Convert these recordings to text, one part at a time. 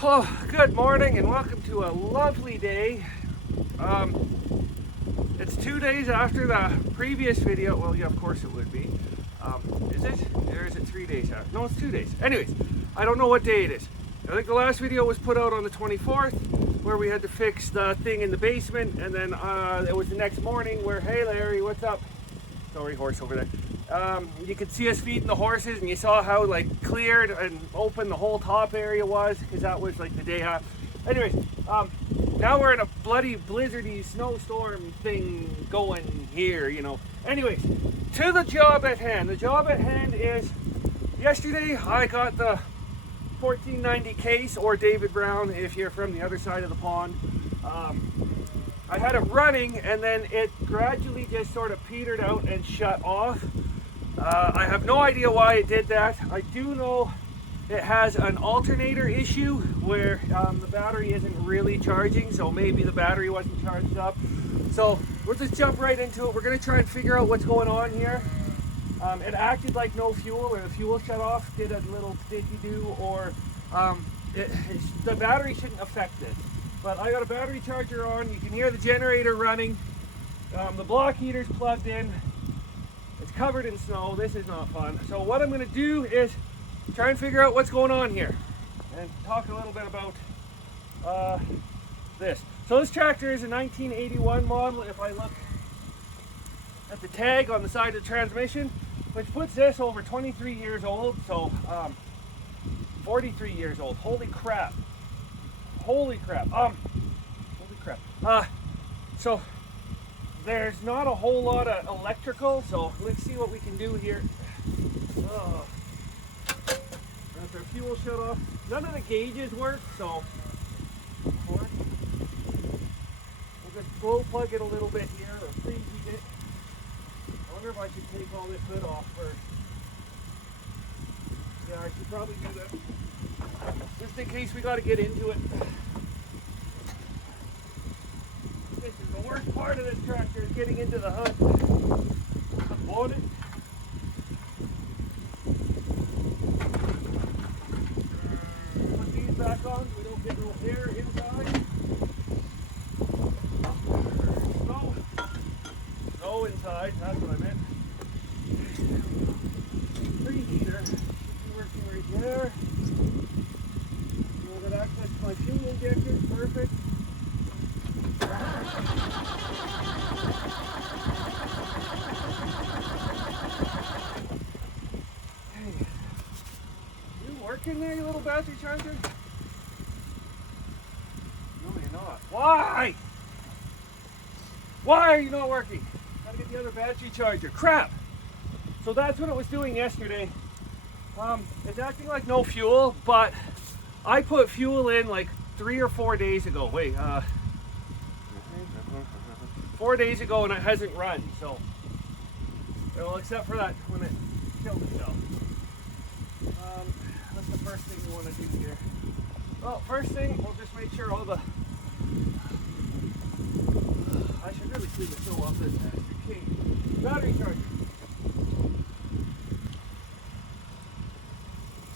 Oh, good morning and welcome to a lovely day. It's 2 days after the previous video. Well, yeah, of course it would be. Is it? Or is it 3 days after? No, it's 2 days. Anyways, I don't know what day it is. I think the last video was put out on the 24th where we had to fix the thing in the basement, and then it was the next morning where, hey Larry, what's up? Sorry, horse over there. You could see us feeding the horses, and you saw how like cleared and open the whole top area was, because that was like the day after. Anyways, now we're in a bloody blizzardy snowstorm thing going here, you know. Anyways, to the job at hand. The job at hand is, yesterday I got the 1490 case, or David Brown if you're from the other side of the pond. I had it running, and then it gradually just sort of petered out and shut off. I have no idea why it did that. I do know it has an alternator issue where the battery isn't really charging, so maybe the battery wasn't charged up. So we'll just jump right into it. We're going to try and figure out what's going on here. It acted like no fuel, or the fuel shut off, did a little sticky-do, or the battery shouldn't affect this. But I got a battery charger on. You can hear the generator running. The block heater's plugged in. It's covered in snow. This is not fun. So what I'm going to do is try and figure out what's going on here and talk a little bit about this. So this tractor is a 1981 model. If I look at the tag on the side of the transmission, which puts this over 23 years old, so 43 years old. Holy crap. Holy crap. Holy crap. So there's not a whole lot of electrical, so let's see what we can do here. That's our fuel shut off. None of the gauges work, so we'll just glow plug it a little bit here, or preheat it. I wonder if I should take all this hood off first. Yeah, I should probably do that, just in case we got to get into it. This is the worst part of this tractor, is getting into the hood. The bonnet. Put these back on so we don't get no air inside. Snow inside, that's what I meant. Preheater should be working right there. We'll get access to my fuel injector, perfect. Hey, you working there, you little battery charger? No, you're not. Why? Why are you not working? Gotta get the other battery charger. Crap! So that's what it was doing yesterday. It's acting like no fuel, but I put fuel in like 3 or 4 days ago. Wait, 4 days ago, and it hasn't run, so, well, except for that when it killed itself. That's the first thing we want to do here. Well, first thing, we'll just make sure all the, I should really clean the fill off this bastard. Okay, battery charger.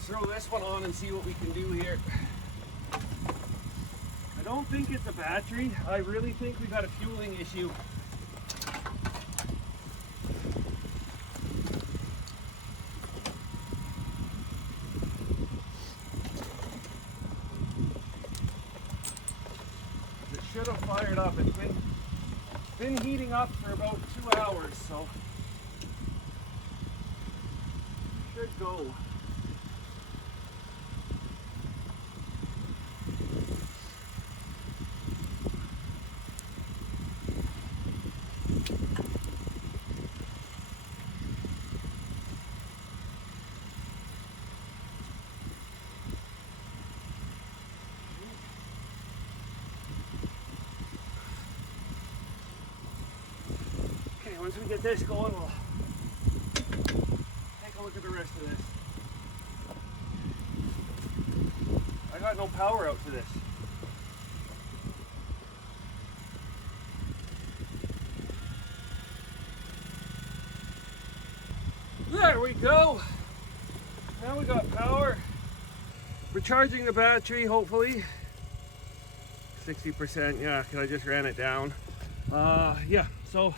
Throw this one on and see what we can do here. I don't think it's a battery. I really think we got a fueling issue. It should have fired up. It's been heating up for about 2 hours, so it should go. Once we get this going, we'll take a look at the rest of this. I got no power out to this. There we go. Now we got power. recharging the battery, hopefully. 60%, yeah, because I just ran it down. Yeah, so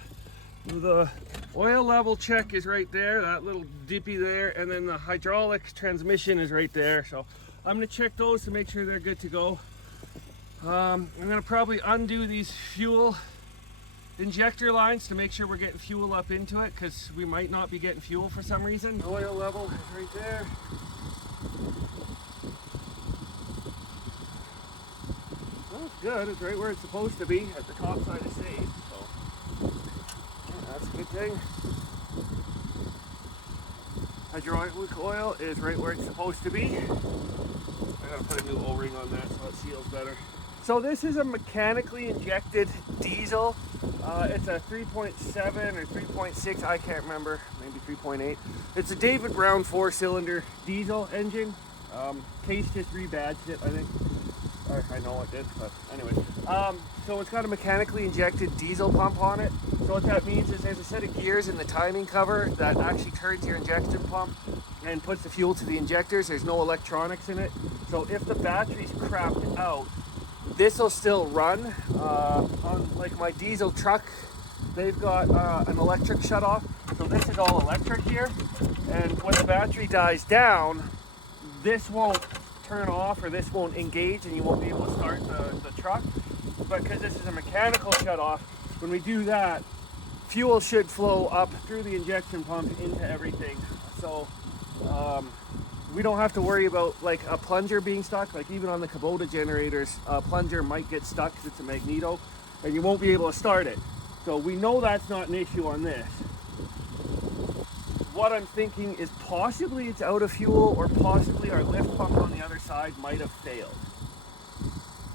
the oil level check is right there, that little dippy there, and then the hydraulics transmission is right there. So I'm gonna check those to make sure they're good to go. I'm gonna probably undo these fuel injector lines to make sure we're getting fuel up into it, because we might not be getting fuel for some reason. Oil level is right there. Well, it's good. It's right where it's supposed to be, at the top side of safe. So yeah, that's a good thing. Hydraulic oil is right where it's supposed to be. I gotta put a new O-ring on that so it seals better. So this is a mechanically injected diesel. It's a 3.7 or 3.6, I can't remember, maybe 3.8. It's a David Brown 4-cylinder diesel engine. Case just rebadged it, I think. Or I know it did, but anyway. So it's got a mechanically injected diesel pump on it. So what that means is there's a set of gears in the timing cover that actually turns your injection pump and puts the fuel to the injectors. There's no electronics in it. So if the battery's crapped out, this will still run. On like my diesel truck, they've got an electric shutoff. So this is all electric here. And when the battery dies down, this won't turn off or this won't engage and you won't be able to start the truck. But because this is a mechanical shutoff, when we do that, fuel should flow up through the injection pump into everything. So we don't have to worry about like a plunger being stuck. Like even on the Kubota generators, a plunger might get stuck because it's a magneto and you won't be able to start it. So we know that's not an issue on this. What I'm thinking is possibly it's out of fuel, or possibly our lift pump on the other side might have failed.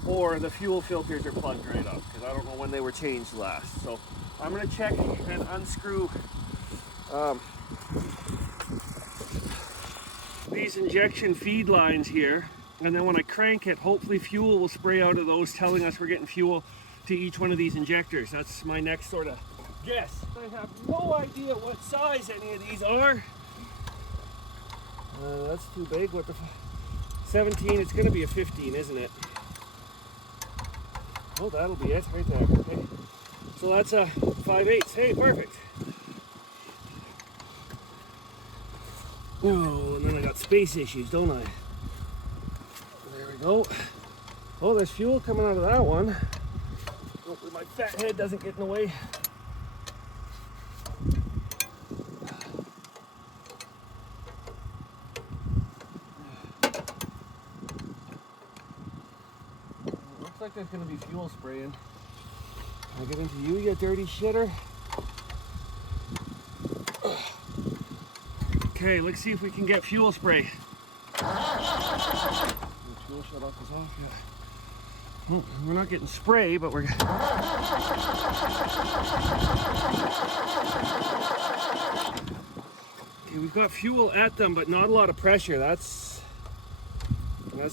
Or the fuel filters are plugged right up, because I don't know when they were changed last. So I'm going to check and unscrew these injection feed lines here, and then when I crank it, hopefully fuel will spray out of those, telling us we're getting fuel to each one of these injectors. That's my next sort of guess. I have no idea what size any of these are. That's too big. What the 17, it's going to be a 15, isn't it? Oh, that'll be it right there. Okay. So that's a 5/8. Hey, perfect. Oh, and then I got space issues, don't I? There we go. Oh, there's fuel coming out of that one. Hopefully my fat head doesn't get in the way. Looks like there's going to be fuel spraying. Can I get into you, you dirty shitter? Okay, let's see if we can get fuel spray. The fuel shut off is off, yeah. Well, we're not getting spray, but we're... Okay, we've got fuel at them, but not a lot of pressure. That's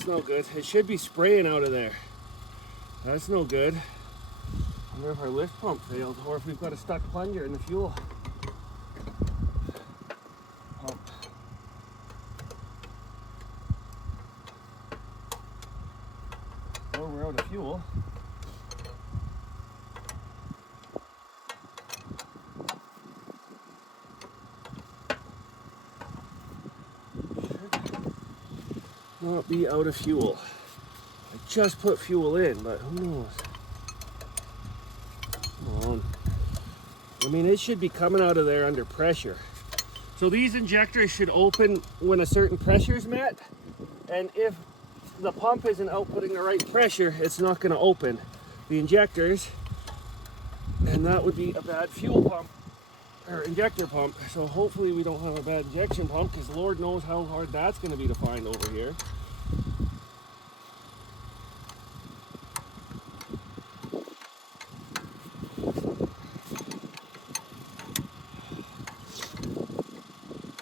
no good. It should be spraying out of there. That's no good. I wonder if our lift pump failed, or if we've got a stuck plunger in the fuel pump. Or we're out of fuel. Should not be out of fuel. I just put fuel in, but who knows? Come on. I mean, it should be coming out of there under pressure. So these injectors should open when a certain pressure is met, and if the pump isn't outputting the right pressure, it's not going to open the injectors, and that would be a bad fuel pump or injector pump. So hopefully we don't have a bad injection pump, because Lord knows how hard that's going to be to find over here.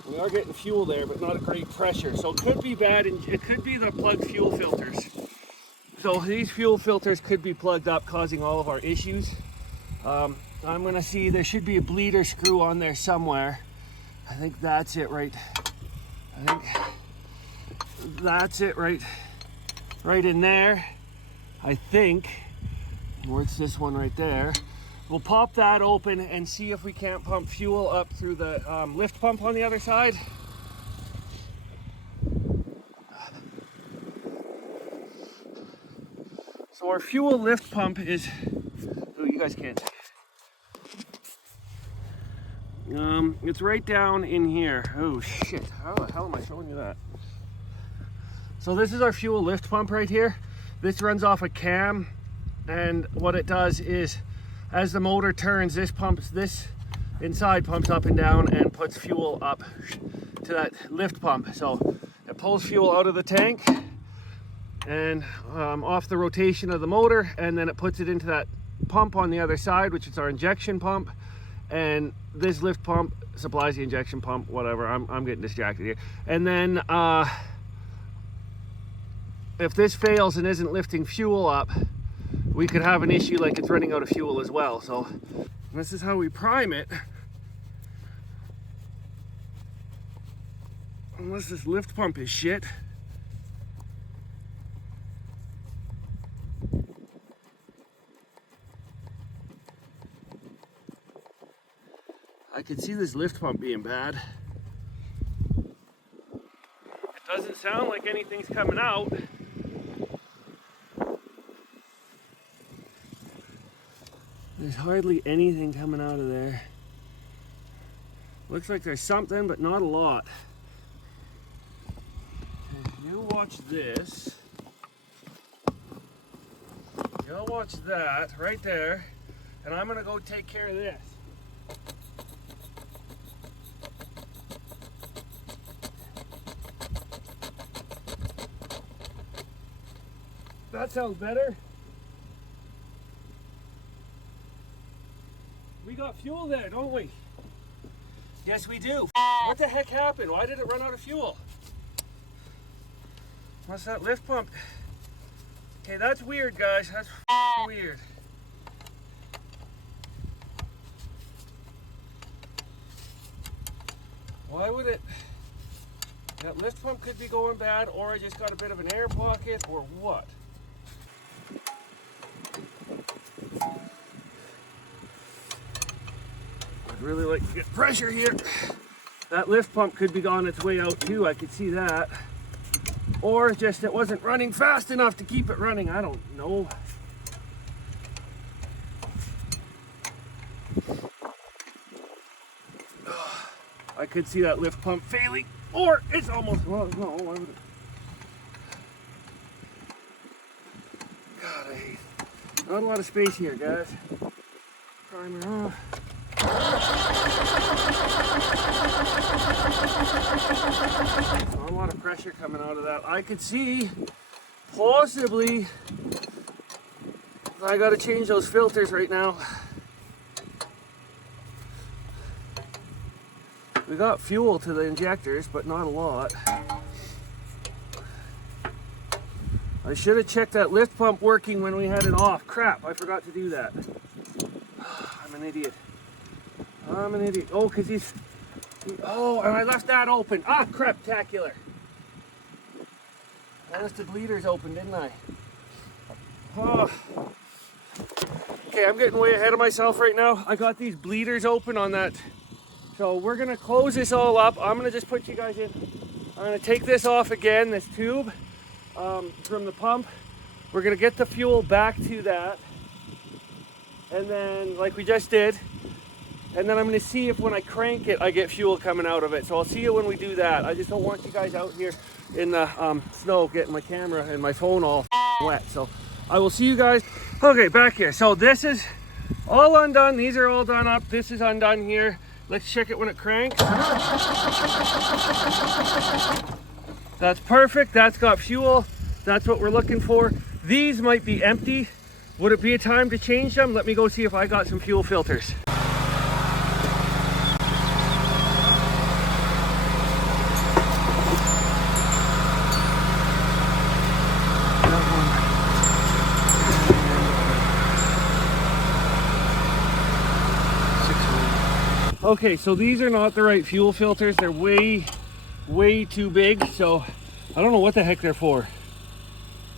We are getting fuel there, but not a great pressure. So it could be bad, and it could be the plugged fuel filters. So these fuel filters could be plugged up, causing all of our issues. I'm gonna see, there should be a bleeder screw on there somewhere. I think that's it, right? I think That's it right in there, I think. Where's this one right there? We'll pop that open and see if we can't pump fuel up through the lift pump on the other side. So our fuel lift pump is, oh, you guys can't see it. It's right down in here. Oh shit, how the hell am I showing you that? So this is our fuel lift pump right here. This runs off a cam, and what it does is, as the motor turns, this inside pumps up and down and puts fuel up to that lift pump. So it pulls fuel out of the tank and off the rotation of the motor, and then it puts it into that pump on the other side, which is our injection pump. And this lift pump supplies the injection pump, whatever. I'm getting distracted here. And then if this fails and isn't lifting fuel up, we could have an issue like it's running out of fuel as well. So this is how we prime it. Unless this lift pump is shit. I could see this lift pump being bad. It doesn't sound like anything's coming out. There's hardly anything coming out of there. Looks like there's something, but not a lot. You watch this. You'll watch that right there. And I'm gonna go take care of this. That sounds better. We got fuel there, don't we? Yes, we do. What the heck happened? Why did it run out of fuel? What's that lift pump? Okay, that's weird, guys. That's weird. Why would it? That lift pump could be going bad, or I just got a bit of an air pocket, or what? I'd really like to get pressure here. That lift pump could be on its way out too, I could see that. Or just it wasn't running fast enough to keep it running, I don't know. I could see that lift pump failing, or it's almost, well, no, why would it? God, I hate it. Not a lot of space here, guys. Primer off. Not a lot of pressure coming out of that. I could see possibly I gotta change those filters right now. We got fuel to the injectors, but not a lot. I should have checked that lift pump working when we had it off. Crap, I forgot to do that. I'm an idiot. I'm an idiot. Oh, because oh, and I left that open. Ah, craptacular. I left the bleeders open, didn't I? Oh. Okay, I'm getting way ahead of myself right now. I got these bleeders open on that. So we're gonna close this all up. I'm gonna just put you guys in. I'm gonna take this off again, this tube from the pump. We're gonna get the fuel back to that. And then, like we just did, and then I'm gonna see if when I crank it, I get fuel coming out of it. So I'll see you when we do that. I just don't want you guys out here in the snow getting my camera and my phone all wet. So I will see you guys. Okay, back here. So this is all undone. These are all done up. This is undone here. Let's check it when it cranks. That's perfect. That's got fuel. That's what we're looking for. These might be empty. Would it be a time to change them? Let me go see if I got some fuel filters. Okay, so these are not the right fuel filters. They're way too big. So I don't know what the heck they're for.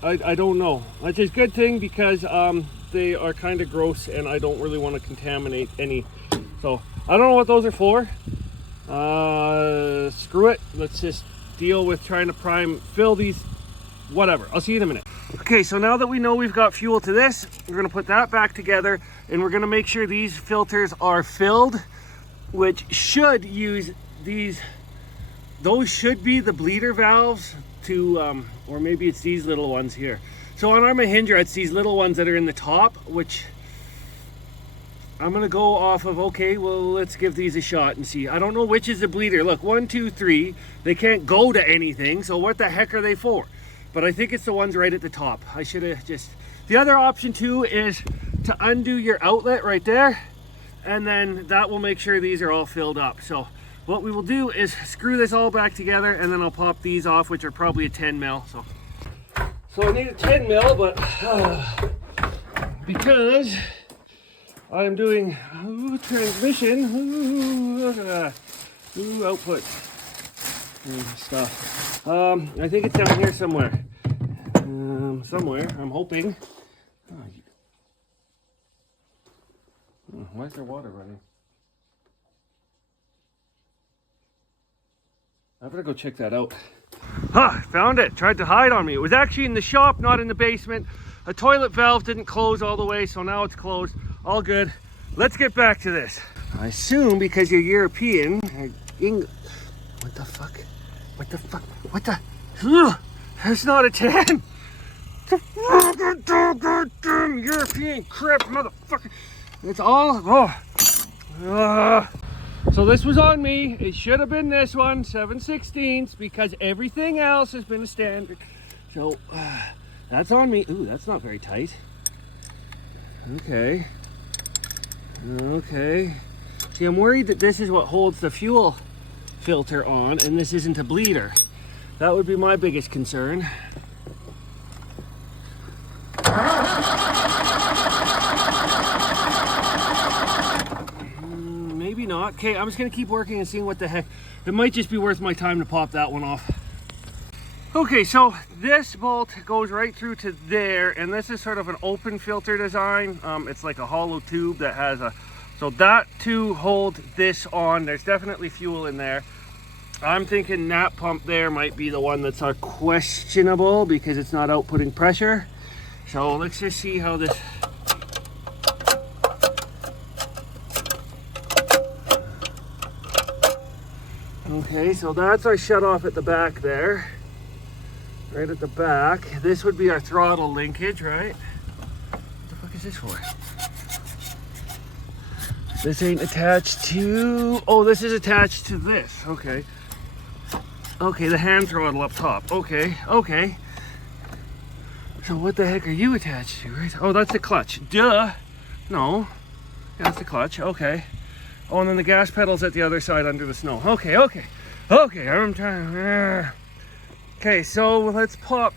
I don't know. Which is a good thing because they are kind of gross and I don't really want to contaminate any. So I don't know what those are for. Screw it. Let's just deal with trying to fill these, whatever. I'll see you in a minute. Okay, so now that we know we've got fuel to this, we're gonna put that back together and we're gonna make sure these filters are filled, which should use these, those should be the bleeder valves to, or maybe it's these little ones here. So on our Mahindra, it's these little ones that are in the top, which I'm gonna go off of, okay, well, let's give these a shot and see. I don't know which is the bleeder. Look, 1, 2, 3, they can't go to anything, so what the heck are they for? But I think it's the ones right at the top. I should have just, the other option too is to undo your outlet right there, and then that will make sure these are all filled up. So what we will do is screw this all back together and then I'll pop these off, which are probably a 10 mil. So I need a 10 mil, but because I'm doing transmission, output stuff. I think it's down here somewhere. Somewhere, I'm hoping. Why is there water running? I better go check that out. Found it. Tried to hide on me. It was actually in the shop, not in the basement. A toilet valve didn't close all the way, so now it's closed. All good. Let's get back to this. I assume because you're European, what the fuck? What the fuck? What the? It's not a 10. Goddamn European crap, motherfucker. It's all. So this was on me. It should have been this one, 7/16, because everything else has been a standard. So that's on me. Ooh, that's not very tight. Okay. Okay. See, I'm worried that this is what holds the fuel filter on and this isn't a bleeder. That would be my biggest concern. Maybe not. Okay, I'm just gonna keep working and seeing what the heck. It might just be worth my time to pop that one off. Okay, so this bolt goes right through to there, and this is sort of an open filter design. It's like a hollow tube that has a, so that to hold this on, there's definitely fuel in there. I'm thinking that pump there might be the one that's questionable because it's not outputting pressure. So let's just see how this. Okay, so that's our shut off at the back there. Right at the back. This would be our throttle linkage, right? What the fuck is this for? This ain't attached to, oh, this is attached to this. Okay. Okay, the hand throttle up top. Okay, okay. So what the heck are you attached to, right? Oh, that's the clutch. Duh. No. That's the clutch. Okay. Oh, and then the gas pedal's at the other side under the snow. Okay, okay. Okay, I'm trying. Okay, so let's pop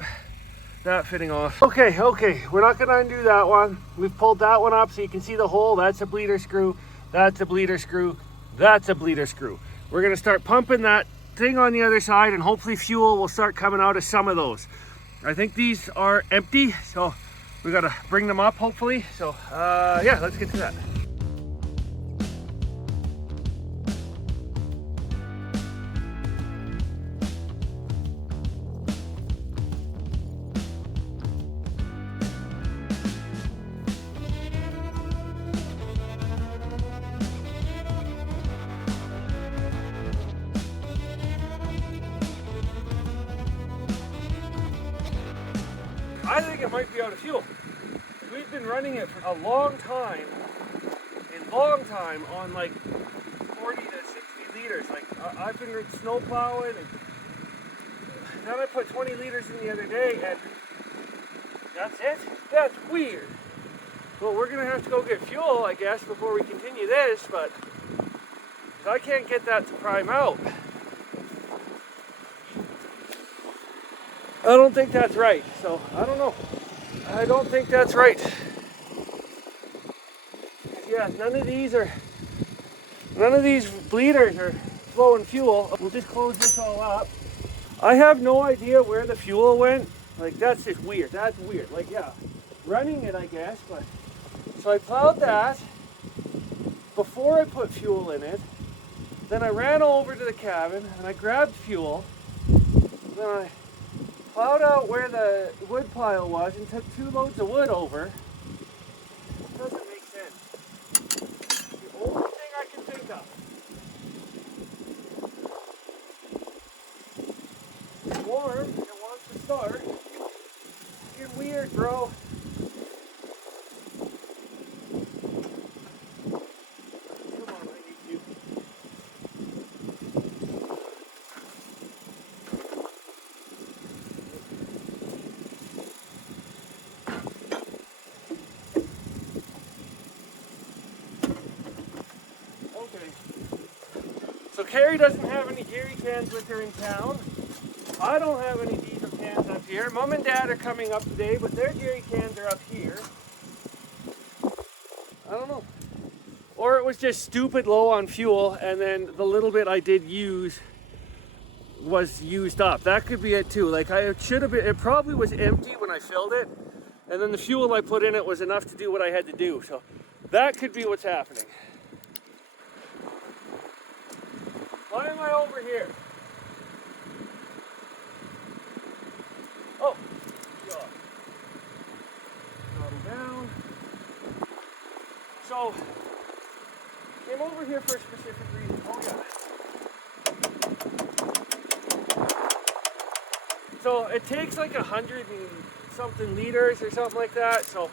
that fitting off. Okay, we're not gonna undo that one. We've pulled that one up so you can see the hole. That's a bleeder screw, that's a bleeder screw, that's a bleeder screw. We're gonna start pumping that thing on the other side and hopefully fuel will start coming out of some of those. I think these are empty, so we gotta bring them up hopefully. So yeah, let's get to that. I think it might be out of fuel. We've been running it for a long time on like 40 to 60 liters. Like I've been snow plowing and then I put 20 liters in the other day and that's it? That's weird. Well, we're gonna have to go get fuel, I guess, before we continue this, but I can't get that to prime out. I don't think that's right, so I don't know. I don't think that's right. Yeah, none of these bleeders are flowing fuel. We'll just close this all up. I have no idea where the fuel went. Like, that's just weird. That's weird. Like, yeah, running it, I guess, but. So I plowed that before I put fuel in it. Then I ran over to the cabin and I grabbed fuel. Then I plowed out where the wood pile was and took 2 loads of wood over. It doesn't make sense. The only thing I can think of. It's warm, it wants to start. It's getting weird, bro. Come on, I need you. So Carrie doesn't have any jerry cans with her in town. I don't have any diesel cans up here. Mom and Dad are coming up today, but their jerry cans are up here. I don't know. Or it was just stupid low on fuel, and then the little bit I did use was used up. That could be it too. Like, I should have been, it probably was empty when I filled it, and then the fuel I put in it was enough to do what I had to do. So that could be what's happening. Why am I over here? Oh, God. Throttle down. So, came over here for a specific reason. Oh, yeah. So, it takes like 100 and something liters or something like that. So,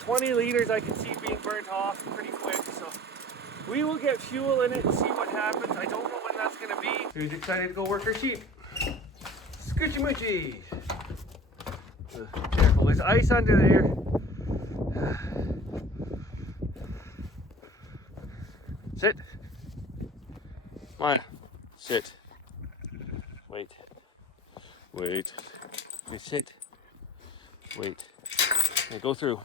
20 liters I can see being burnt off pretty quick. So, we will get fuel in it and see what happens. I don't know when that's going to be. Who's excited to go work her sheep? Scoochie Moochie. Careful, there's ice under there. Sit. Maya, sit. Wait. Wait. Okay, sit. Wait. Okay, go through.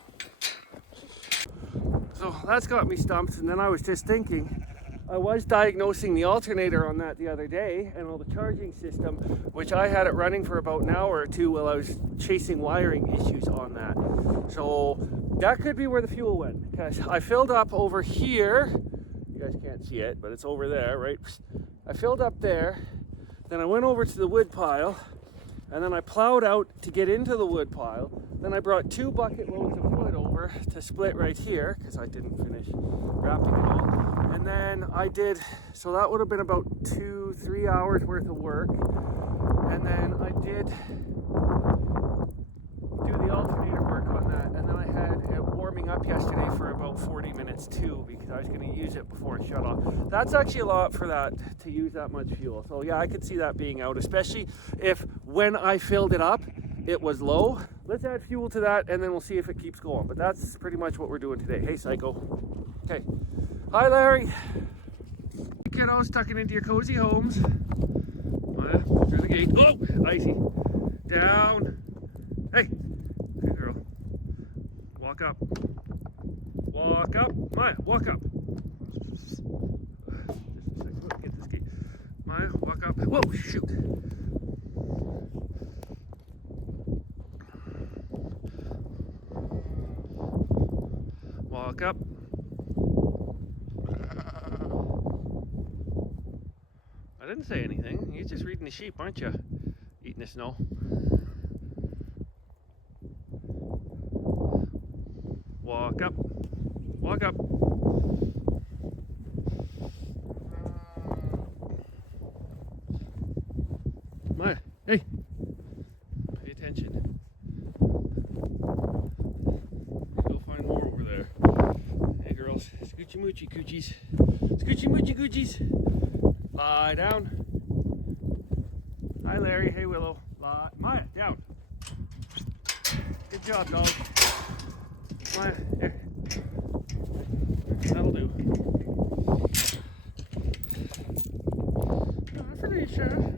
So that's got me stumped, and then I was just thinking, I was diagnosing the alternator on that the other day and all the charging system, which I had it running for about an hour or two while I was chasing wiring issues on that. So that could be where the fuel went, because I filled up over here. You guys can't see it, but it's over there, right? I filled up there, then I went over to the wood pile, and then I plowed out to get into the wood pile. Then I brought 2 bucket loads of wood over to split right here, because I didn't finish wrapping it all. And then I did, so that would have been about 2-3 hours worth of work. And then I did do the alternator work on that. And then I had it warming up yesterday for about 40 minutes too, because I was going to use it before it shut off. That's actually a lot for that, to use that much fuel. So yeah, I could see that being out, especially if when I filled it up, it was low. Let's add fuel to that and then we'll see if it keeps going. But that's pretty much what we're doing today. Hey, Psycho. Okay. Hi, Larry. Kiddos, tucking into your cozy homes. Through the gate. Oh, icy. Down. Hey. Good girl. Walk up. Walk up. Maya, walk up. Just a second. Get this gate. Maya, walk up. Whoa, shoot. Walk up. I didn't say anything. You're just reading the sheep, aren't you? Eating the snow. Walk up. Walk up. Maya, hey. Pay attention. Go find more over there. Hey girls, scoochie moochie coochies. Scoochie moochie coochies. Lie down. Hi Larry, hey Willow. Lie. Maya, down. Good job, dog. Maya, here. That'll do. Felicia.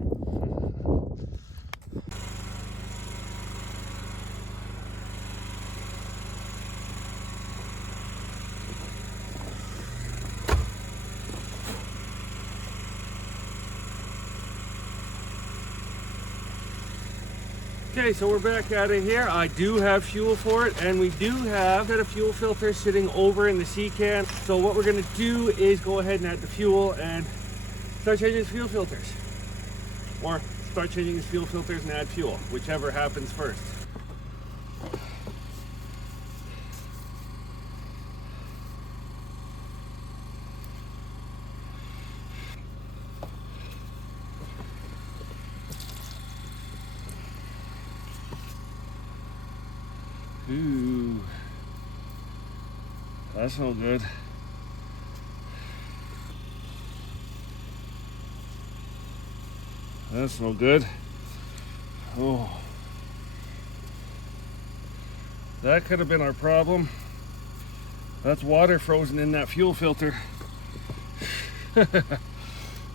Okay, so we're back out of here. I do have fuel for it, and we do have a fuel filter sitting over in the sea can. So what we're gonna do is go ahead and add the fuel and start changing his fuel filters. Or start changing his fuel filters and add fuel, whichever happens first. Ooh, that's no good. That's no good. Oh, that could have been our problem. That's water frozen in that fuel filter. That's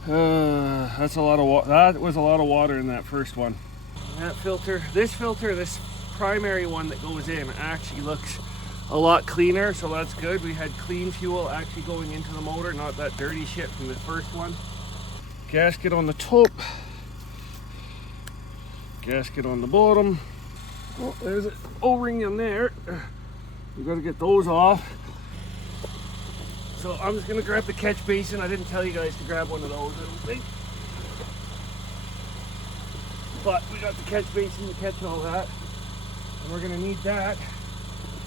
a lot of water. That was a lot of water in that first one. That filter, this primary one that goes in actually looks a lot cleaner, so that's good. We had clean fuel actually going into the motor, not that dirty shit from the first one. Gasket on the top, gasket on the bottom. Oh, there's an O-ring in there. We got to get those off. So I'm just gonna grab the catch basin. I didn't tell you guys to grab one of those, I don't think. But we got the catch basin to catch all that. And we're gonna need that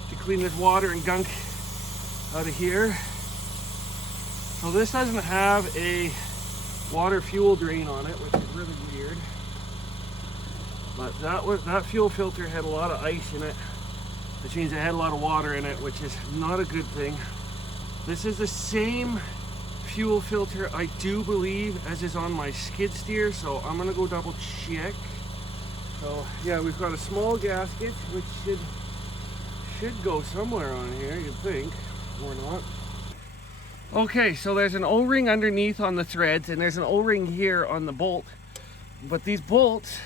to clean this water and gunk out of here. So this doesn't have a water fuel drain on it, which is really weird. But that fuel filter had a lot of ice in it, which means it had a lot of water in it, which is not a good thing. This is the same fuel filter, I do believe, as is on my skid steer, so I'm gonna go double check. So yeah, we've got a small gasket, which should go somewhere on here, you'd think, or not. Okay, so there's an O-ring underneath on the threads, and there's an O-ring here on the bolt. But these bolts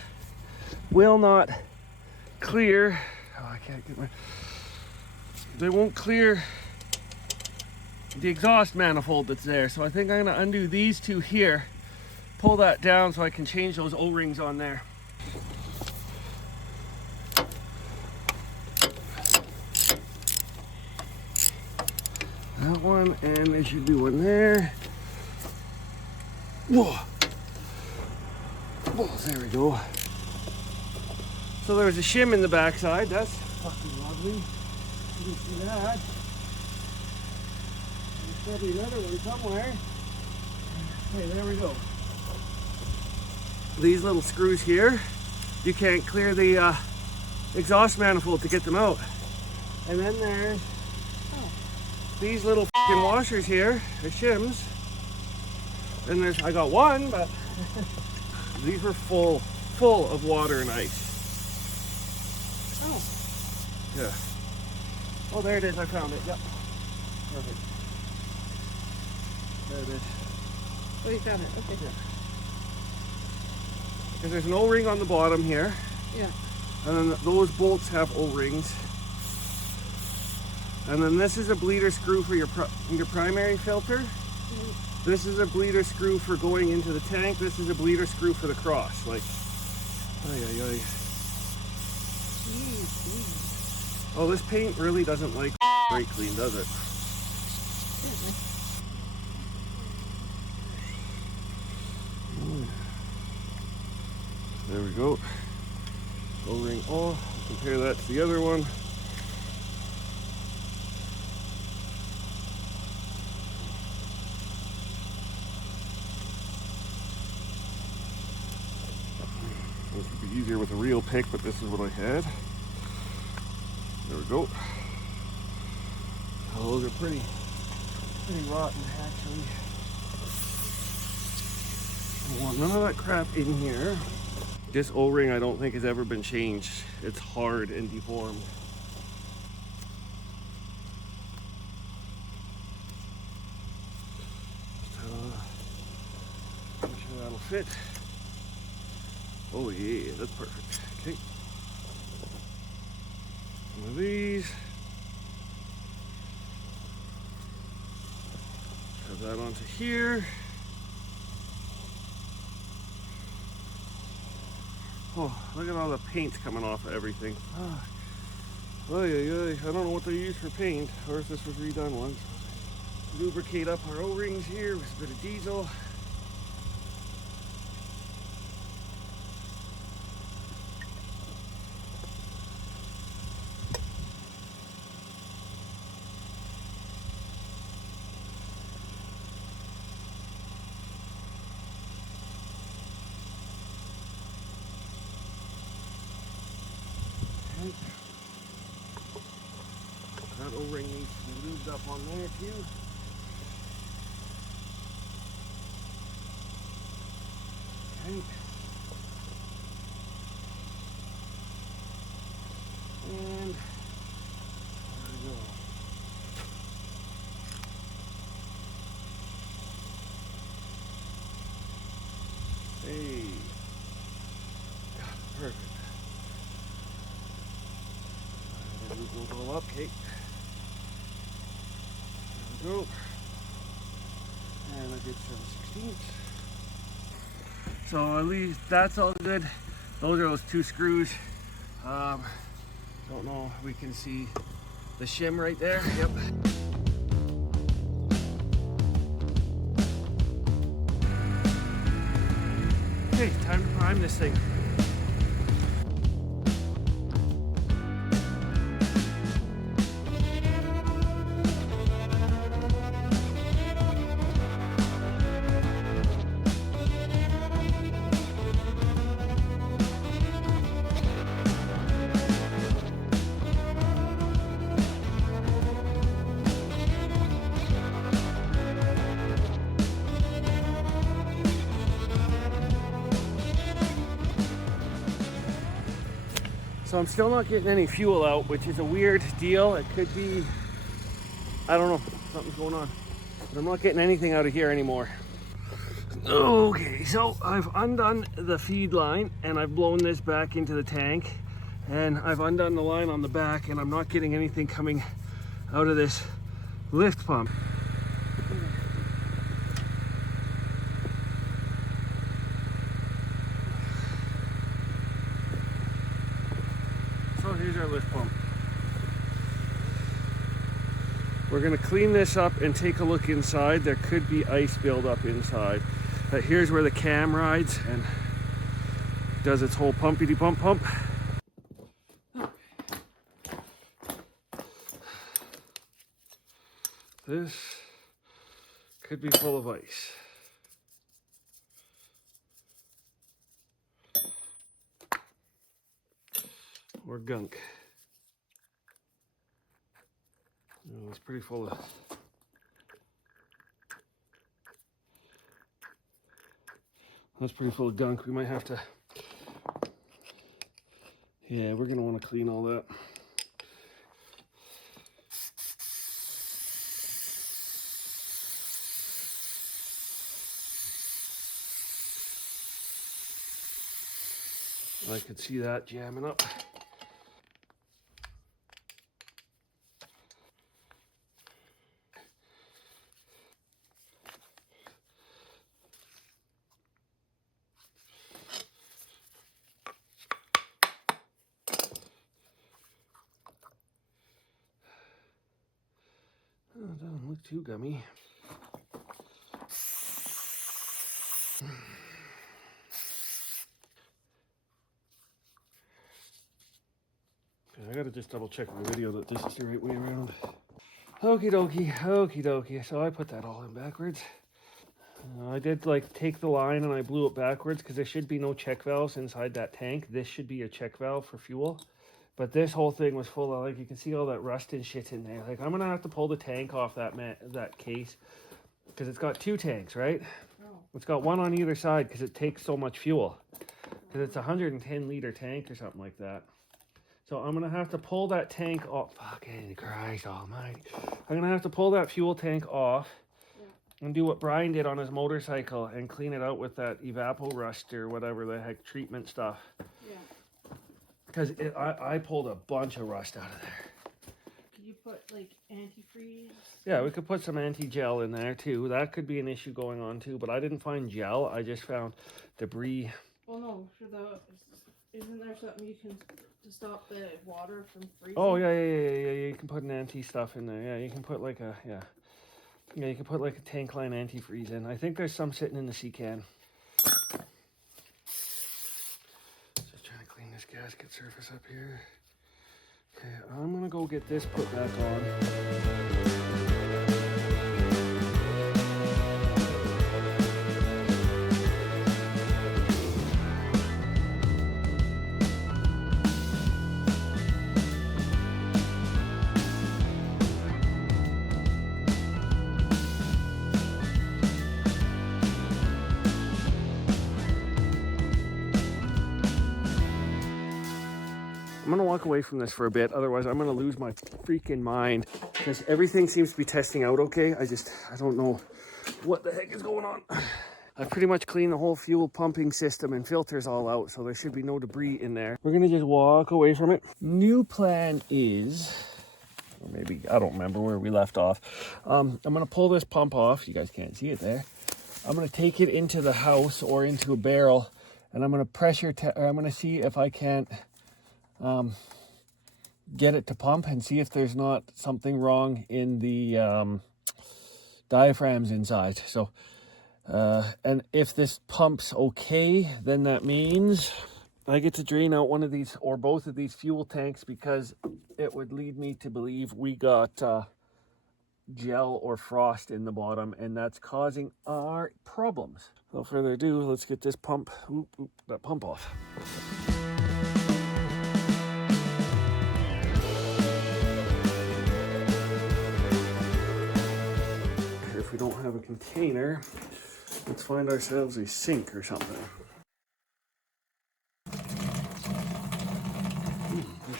will not clear. Oh, I can't get my. They won't clear the exhaust manifold that's there. So I think I'm gonna undo these two here, pull that down so I can change those O-rings on there. That one, and there should be one there. Whoa. Whoa, there we go. So there's a shim in the backside. That's fucking lovely. You can see that. There's probably another one somewhere. Okay, there we go. These little screws here, you can't clear the exhaust manifold to get them out. And then there's these little fucking washers here, the shims. And there's, I got one, but these were full of water and ice. Oh. Yeah. Oh, there it is, I found it, yep. Perfect. There it is. Oh, you found it, okay. Yeah. Because there's an O-ring on the bottom here. Yeah. And then those bolts have O-rings. And then this is a bleeder screw for your primary filter. Mm-hmm. This is a bleeder screw for going into the tank. This is a bleeder screw for the cross. Like, ay. Oh, this paint really doesn't like brake clean, does it? There we go. O-ring off. Compare that to the other one. This would be easier with a real pick, but this is what I had. There we go. Oh, those are pretty rotten, actually. I want none of that crap in here. This O-ring I don't think has ever been changed. It's hard and deformed. Make sure that'll fit. Oh yeah, that's perfect. Okay. One of these. Shove that onto here. Oh, look at all the paint coming off of everything. I don't know what they use for paint, or if this was redone once. Lubricate up our O-rings here with a bit of diesel. That O-ring needs to be lubed up on there too. Okay. And there we go. Hey. Perfect. We'll go up, Kate. There we go. And I did 7/16. So at least that's all good. Those are those 2 screws. Don't know if we can see the shim right there. Yep. Okay, time to prime this thing. So I'm still not getting any fuel out, which is a weird deal. It could be, I don't know, something's going on. But I'm not getting anything out of here anymore. Okay, so I've undone the feed line and I've blown this back into the tank. And I've undone the line on the back and I'm not getting anything coming out of this lift pump. So here's our lift pump. We're gonna clean this up and take a look inside. There could be ice buildup inside. But here's where the cam rides and does its whole pumpity pump pump. This could be full of ice. Or gunk. Oh, it's pretty full of. That's pretty full of gunk. We might have to. Yeah, we're gonna want to clean all that. I could see that jamming up. Oh, it doesn't look too gummy. I gotta just double check the video that this is the right way around. Okie dokie, okie dokie. So I put that all in backwards. I did like take the line and I blew it backwards because there should be no check valves inside that tank. This should be a check valve for fuel. But this whole thing was full of, like, you can see all that rust and shit in there. Like, I'm gonna have to pull the tank off that case because it's got 2 tanks, right? Oh. It's got one on either side because it takes so much fuel. Because it's a 110 liter tank or something like that. So I'm gonna have to pull that tank off. Fucking Christ almighty. I'm gonna have to pull that fuel tank off and do what Brian did on his motorcycle and clean it out with that Evapo Rust or whatever the heck treatment stuff. Yeah. Because I pulled a bunch of rust out of there. Could you put like antifreeze? Yeah, we could put some anti-gel in there too. That could be an issue going on too, but I didn't find gel. I just found debris. Well, no, for the Isn't there something you can to stop the water from freezing? Oh yeah. You can put an anti stuff in there. Yeah, you can put like a Yeah, you can put like a tank line antifreeze in. I think there's some sitting in the sea can. Just trying to clean this gasket surface up here. Okay, I'm gonna go get this put back on. I'm gonna walk away from this for a bit, otherwise I'm gonna lose my freaking mind because everything seems to be testing out okay. I don't know what the heck is going on. I've pretty much cleaned the whole fuel pumping system and filters all out, so there should be no debris in there. We're gonna just walk away from it. New plan is, or maybe, I don't remember where we left off. I'm gonna pull this pump off. You guys can't see it there. I'm gonna take it into the house or into a barrel, and I'm gonna I'm gonna see if I can't get it to pump and see if there's not something wrong in the diaphragms inside. So and if this pumps okay, then that means I get to drain out one of these or both of these fuel tanks, because it would lead me to believe we got gel or frost in the bottom, and that's causing our problems. Without further ado, let's get this pump off. If we don't have a container, let's find ourselves a sink or something. There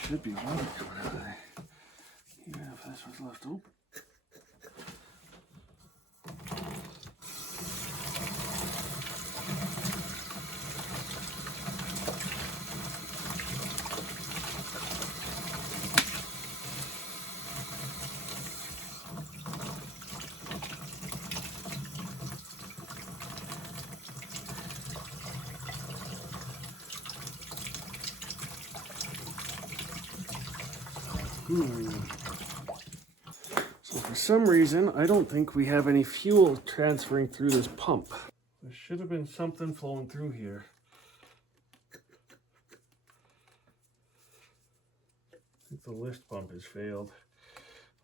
should be water coming out of there. Even if this was left open. So for some reason, I don't think we have any fuel transferring through this pump. There should have been something flowing through here. I think the lift pump has failed.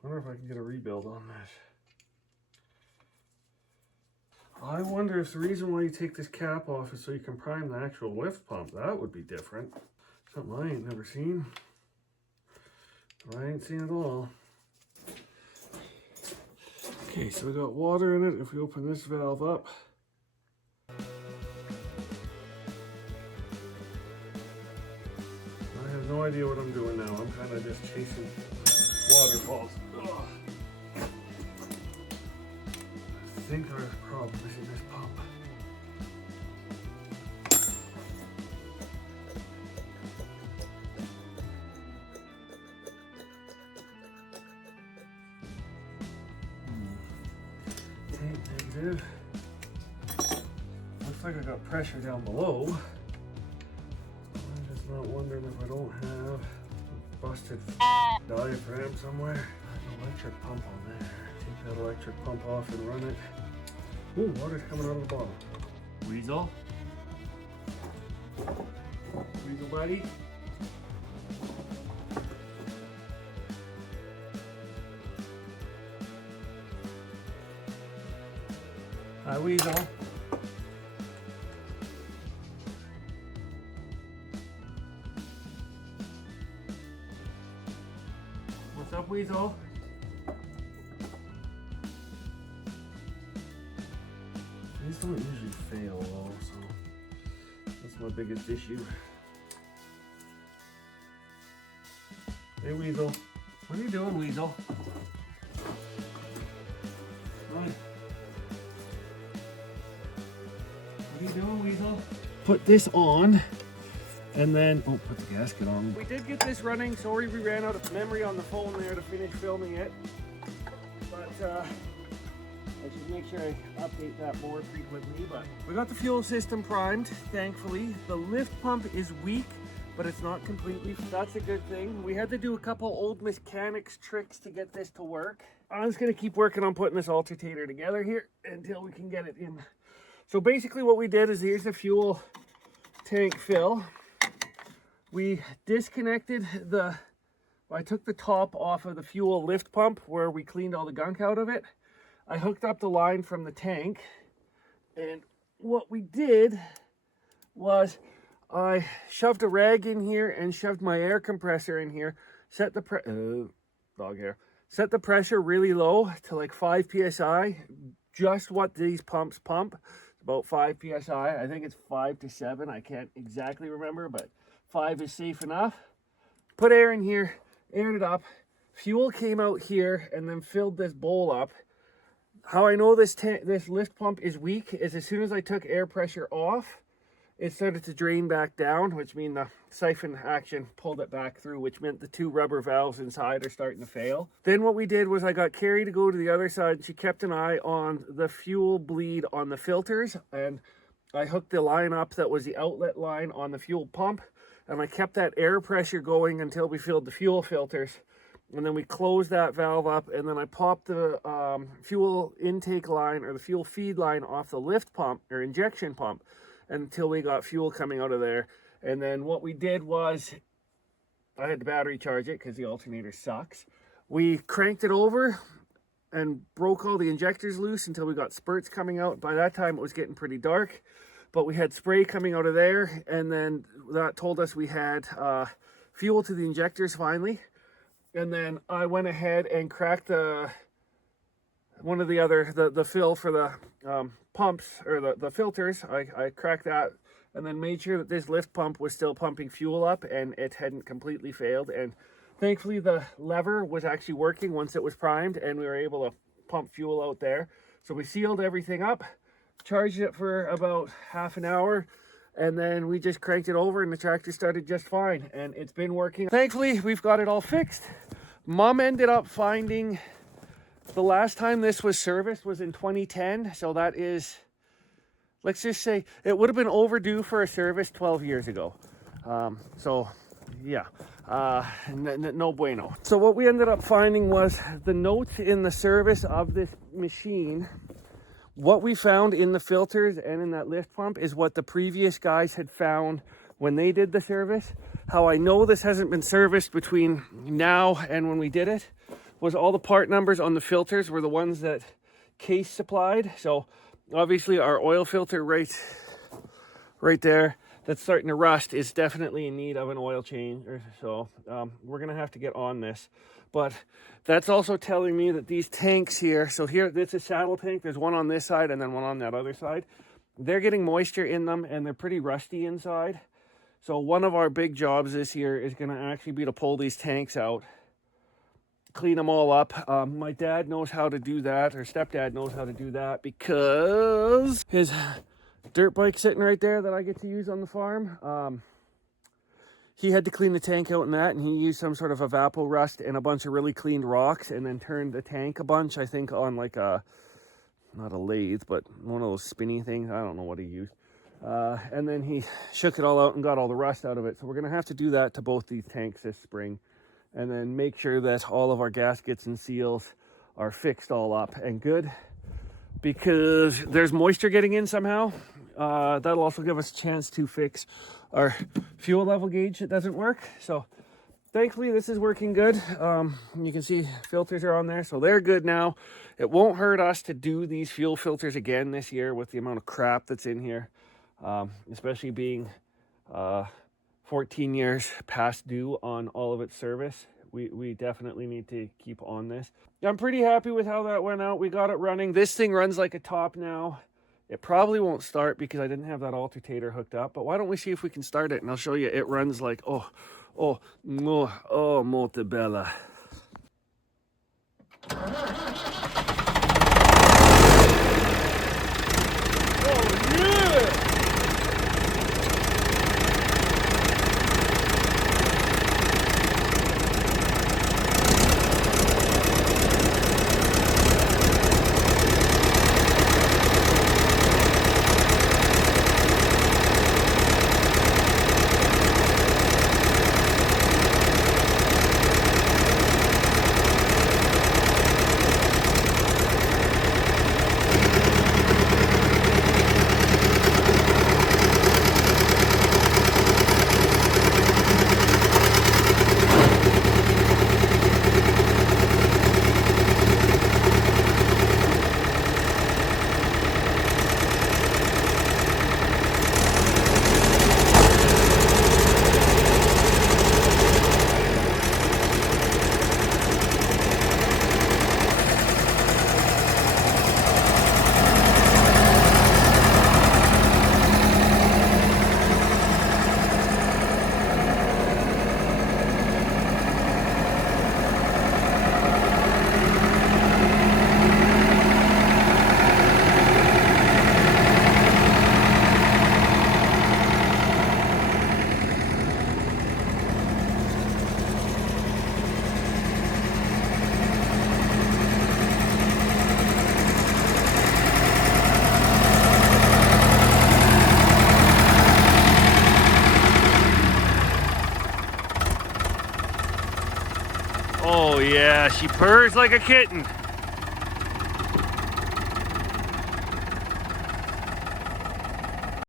I wonder if I can get a rebuild on this. I wonder if the reason why you take this cap off is so you can prime the actual lift pump. That would be different. Something I ain't never seen. I ain't seen it all. Okay, so we got water in it. If we open this valve up, I have no idea what I'm doing now. I'm kind of just chasing waterfalls. Ugh. I think our problem is in this pump. Negative. Looks like I got pressure down below. I'm just not wondering if I don't have a busted diaphragm somewhere. An electric pump on there. Take that electric pump off and run it. Ooh, water's coming out of the bottom. Weasel? Weasel buddy? Hi, Weasel. What's up, Weasel? These don't usually fail though, so that's my biggest issue. Hey, Weasel. What are you doing, Weasel? Hi. What are you doing, Weasel? Put this on, and then put the gasket on. We did get this running. Sorry we ran out of memory on the phone there to finish filming it. But I should make sure I update that more frequently. But we got the fuel system primed, thankfully. The lift pump is weak. but it's not completely. That's a good thing. We had to do a couple old mechanics tricks to get this to work. I'm just gonna keep working on putting this alternator together here until we can get it in. So basically what we did is, here's the fuel tank fill. We disconnected I took the top off of the fuel lift pump where we cleaned all the gunk out of it. I hooked up the line from the tank, and what we did was I shoved a rag in here and shoved my air compressor in here, set the set the pressure really low to like 5 psi, just what these pumps pump. It's about 5 psi. I think it's 5 to 7. I can't exactly remember, but 5 is safe enough. Put air in here, aired it up. Fuel came out here and then filled this bowl up. How I know this lift pump is weak is as soon as I took air pressure off, it started to drain back down, which means the siphon action pulled it back through, which meant the 2 rubber valves inside are starting to fail. Then what we did was I got Carrie to go to the other side, and she kept an eye on the fuel bleed on the filters, and I hooked the line up that was the outlet line on the fuel pump, and I kept that air pressure going until we filled the fuel filters. And then we closed that valve up, and then I popped the fuel intake line or the fuel feed line off the lift pump or injection pump until we got fuel coming out of there. And then what we did was, I had to battery charge it because the alternator sucks. We cranked it over and broke all the injectors loose until we got spurts coming out. By that time it was getting pretty dark, but we had spray coming out of there, and then that told us we had fuel to the injectors finally. And then I went ahead and cracked the fill for the pumps, or the filters. I cracked that and then made sure that this lift pump was still pumping fuel up and it hadn't completely failed. And thankfully the lever was actually working once it was primed, and we were able to pump fuel out there. So we sealed everything up, charged it for about half an hour, and then we just cranked it over and the tractor started just fine, and it's been working. Thankfully, we've got it all fixed. Mom ended up finding the last time this was serviced was in 2010. So that is, let's just say, it would have been overdue for a service 12 years ago. So yeah, no bueno. So what we ended up finding was the notes in the service of this machine. What we found in the filters and in that lift pump is what the previous guys had found when they did the service. How I know this hasn't been serviced between now and when we did it was all the part numbers on the filters were the ones that Case supplied. So obviously our oil filter right there that's starting to rust is definitely in need of an oil change. So we're gonna have to get on this. But that's also telling me that these tanks here, so here, it's a saddle tank. There's one on this side and then one on that other side. They're getting moisture in them and they're pretty rusty inside. So one of our big jobs this year is going to actually be to pull these tanks out, clean them all up. My dad knows how to do that, or stepdad knows how to do that, because his dirt bike sitting right there that I get to use on the farm, he had to clean the tank out in that, and he used some sort of evapor rust and a bunch of really cleaned rocks, and then turned the tank a bunch, I think, on like a, not a lathe, but one of those spinny things. I don't know what he used. And then he shook it all out and got all the rust out of it. So we're going to have to do that to both these tanks this spring, and then make sure that all of our gaskets and seals are fixed all up and good, because there's moisture getting in somehow. That'll also give us a chance to fix our fuel level gauge that doesn't work. So thankfully this is working good. You can see filters are on there, so they're good now. It won't hurt us to do these fuel filters again this year with the amount of crap that's in here, especially being 14 years past due on all of its service. We definitely need to keep on this. I'm pretty happy with how that went out. We got it running. This thing runs like a top now. It probably won't start because I didn't have that alternator hooked up, but why don't we see if we can start it, and I'll show you it runs like, oh, molto bella. Oh yeah, she purrs like a kitten.